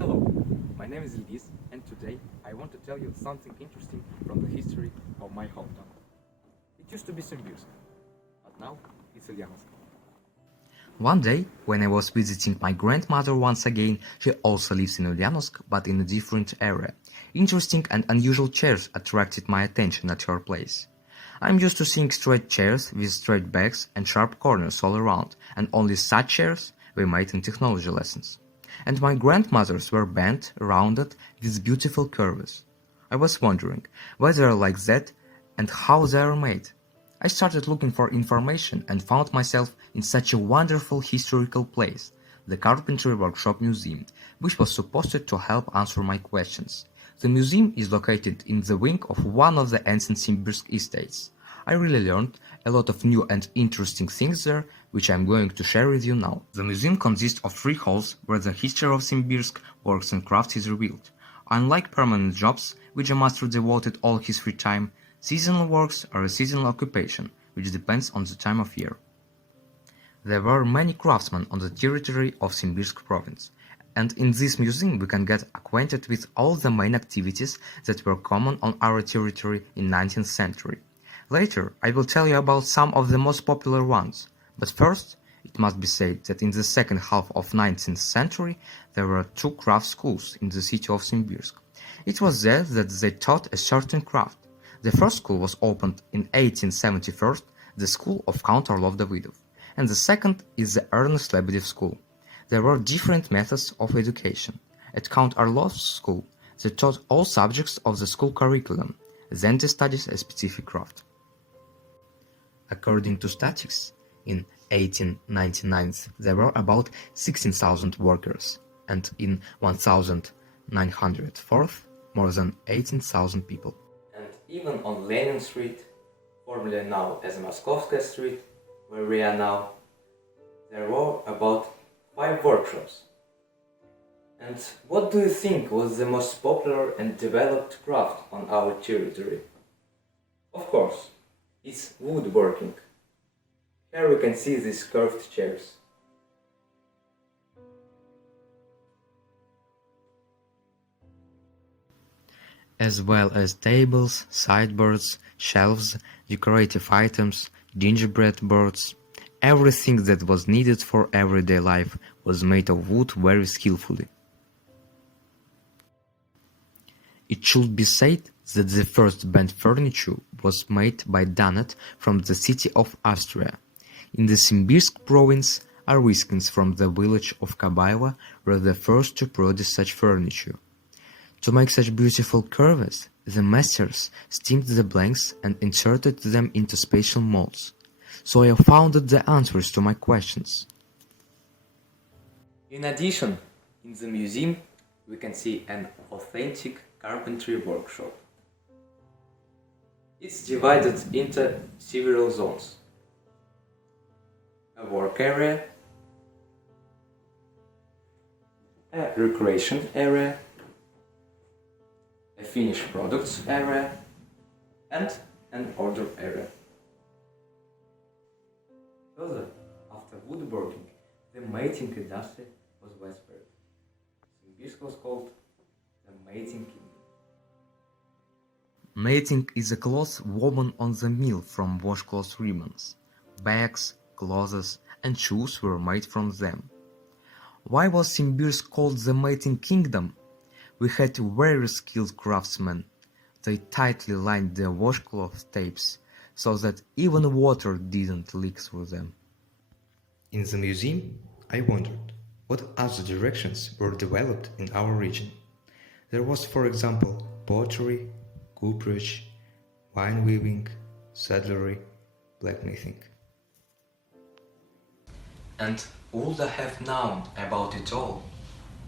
Hello, my name is Ilgiz, and today I want to tell you something interesting from the history of my hometown. It used to be Simbirsk, but now it's Ulyanovsk. One day, when I was visiting my grandmother once again, she also lives in Ulyanovsk, but in a different area. Interesting and unusual chairs attracted my attention at her place. I'm used to seeing straight chairs with straight backs and sharp corners all around, and only such chairs were made in technology lessons. And my grandmother's were bent, rounded, with beautiful curves. I was wondering why they are like that and how they are made. I started looking for information and found myself in such a wonderful historical place, the Carpentry Workshop Museum, which was supposed to help answer my questions. The museum is located in the wing of one of the ancient Simbirsk estates. I really learned a lot of new and interesting things there, which I'm going to share with you now. The museum consists of 3 halls where the history of Simbirsk works and crafts is revealed. Unlike permanent jobs, which a master devoted all his free time, seasonal works are a seasonal occupation, which depends on the time of year. There were many craftsmen on the territory of Simbirsk province, and in this museum we can get acquainted with all the main activities that were common on our territory in 19th century. Later, I will tell you about some of the most popular ones, but first, it must be said that in the second half of 19th century there were 2 craft schools in the city of Simbirsk. It was there that they taught a certain craft. The first school was opened in 1871, the school of Count Orlov Davidov, and the second is the Ernest Lebedev school. There were different methods of education. At Count Orlov's school, they taught all subjects of the school curriculum, then they studied a specific craft. According to statistics, in 1899 there were about 16,000 workers, and in 1904 more than 18,000 people. And even on Lenin Street, formerly known as Moskovskaya Street, where we are now, there were about 5 workshops. And what do you think was the most popular and developed craft on our territory? Of course, it's woodworking. Here we can see these curved chairs. As well as tables, sideboards, shelves, decorative items, gingerbread boards. Everything that was needed for everyday life was made of wood very skillfully. It should be said that the first bent furniture was made by Danet from the city of Austria. In the Simbirsk province, Ariskins from the village of Kabaeva were the first to produce such furniture. To make such beautiful curves, the masters steamed the blanks and inserted them into special molds. So I found the answers to my questions. In addition, in the museum we can see an authentic carpentry workshop. It's divided into several zones. A work area, a recreation area, a finished products area, and an order area. Further, after woodworking, the mating industry was widespread. Simbirsk was called the mating kingdom. Mating is a cloth woven on the mill from washcloth ribbons. Bags, clothes, and shoes were made from them. Why was Simbirsk called the mating kingdom? We had very skilled craftsmen. They tightly lined their washcloth tapes so that even water didn't leak through them. In the museum, I wondered what other directions were developed in our region. There was, for example, pottery, cooperage, wine weaving, saddlery, blacksmithing. And would I have known about it all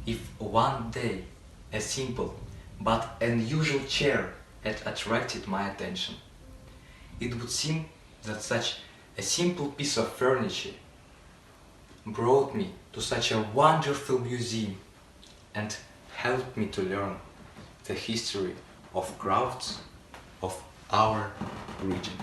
if one day a simple but unusual chair had attracted my attention? It would seem that such a simple piece of furniture brought me to such a wonderful museum and helped me to learn the history of crafts of our region.